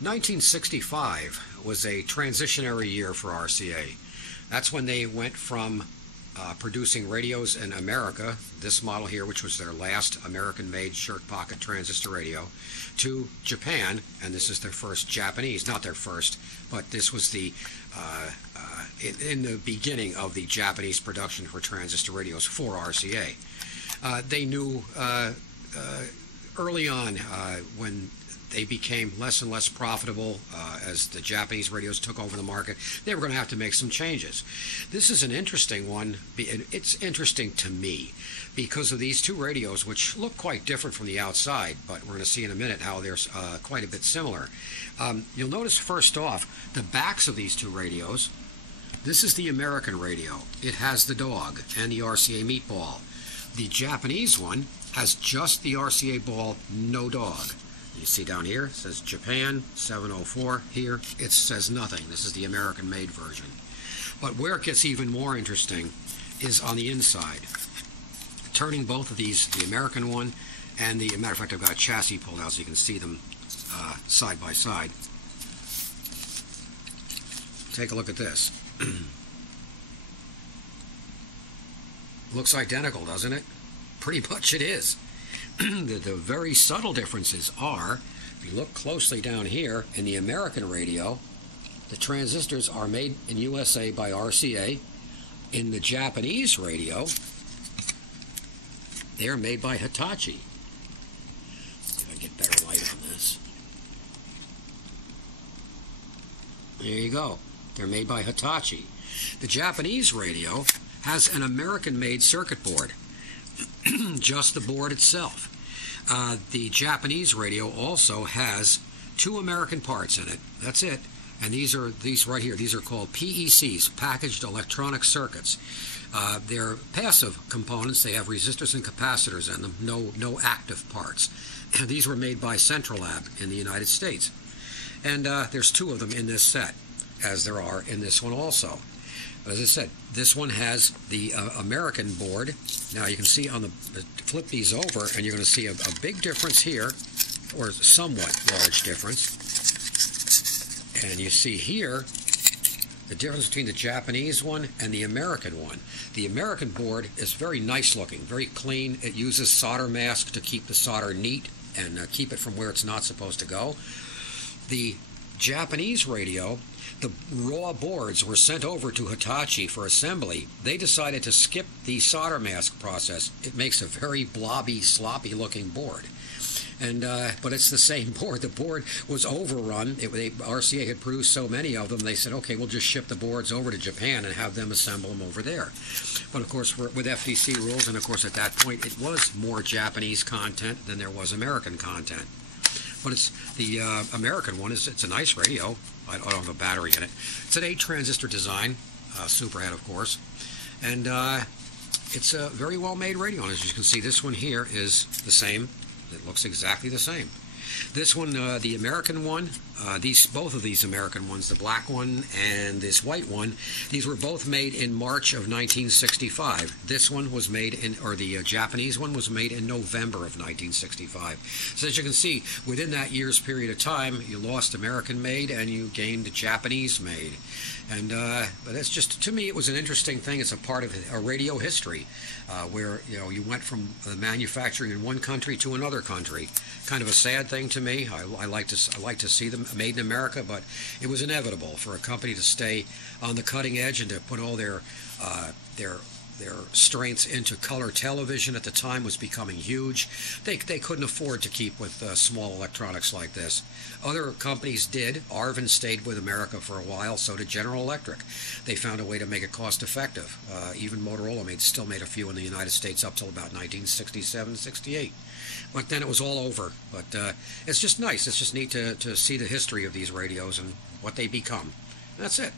1965 was a transitionary year for RCA. That's when they went from producing radios in America, this model here, which was their last American-made shirt pocket transistor radio, to Japan, and this is their first Japanese, not their first, but this was the in the beginning of the Japanese production for transistor radios for RCA. They knew early on when they became less and less profitable as the Japanese radios took over the market, they were going to have to make some changes. This is an interesting one. It's interesting to me because of these two radios, which look quite different from the outside, but we're going to see in a minute how they're quite a bit similar. You'll notice first off the backs of these two radios. This is the American radio. It has the dog and the RCA meatball. The Japanese one has just the RCA ball, no dog. You see down here, it says Japan 704. Here, it says nothing. This is the American-made version. But where it gets even more interesting is on the inside. Turning both of these, the American one and the, matter of fact, I've got a chassis pulled out so you can see them side by side. Take a look at this. Looks identical, doesn't it? Pretty much it is. The very subtle differences are, if you look closely down here, in the American radio, the transistors are made in USA by RCA. In the Japanese radio, they are made by Hitachi. If I get better light on this. There you go. They're made by Hitachi. The Japanese radio has an American-made circuit board. Just the board itself. The Japanese radio also has two American parts in it. That's it. And these right here. These are called PECs, packaged electronic circuits. They're passive components. They have resistors and capacitors in them. No active parts. And these were made by Centralab in the United States. And there's two of them in this set, as there are in this one also. As I said, this one has the American board. Now you can see on the flip these over, and you're going to see a big difference here, or somewhat large difference. And you see here the difference between the Japanese one and the American one. The American board is very nice looking, very clean. It uses solder mask to keep the solder neat and keep it from where it's not supposed to go. The Japanese radio, the raw boards were sent over to Hitachi for assembly. They decided to skip the solder mask process. It makes a very blobby, sloppy looking board. And but it's the same board. The board was overrun. RCA had produced so many of them, they said, okay, we'll just ship the boards over to Japan and have them assemble them over there. But of course, with FTC rules, and of course at that point, it was more Japanese content than there was American content. But it's the American one. It's a nice radio. I don't have a battery in it. It's an 8-transistor design, superhead, of course. And it's a very well-made radio. And as you can see, this one here is the same. It looks exactly the same. This one, the American one, both of these American ones, the black one and this white one, these were both made in March of 1965. This one was made the Japanese one was made in November of 1965. So as you can see, within that year's period of time, you lost American-made and you gained Japanese-made. And but it's just, to me, it was an interesting thing. It's a part of a radio history where you went from the manufacturing in one country to another country. Kind of a sad thing to me. I like to see them made in America, but it was inevitable for a company to stay on the cutting edge and to put all their strengths into color television. At the time was becoming huge. They couldn't afford to keep with small electronics like this. Other companies did. Arvin stayed with America for a while, so did General Electric. They found a way to make it cost effective. Even Motorola still made a few in the United States up till about 1967, 68. But then it was all over. But it's just nice. It's just neat to see the history of these radios and what they become. And that's it.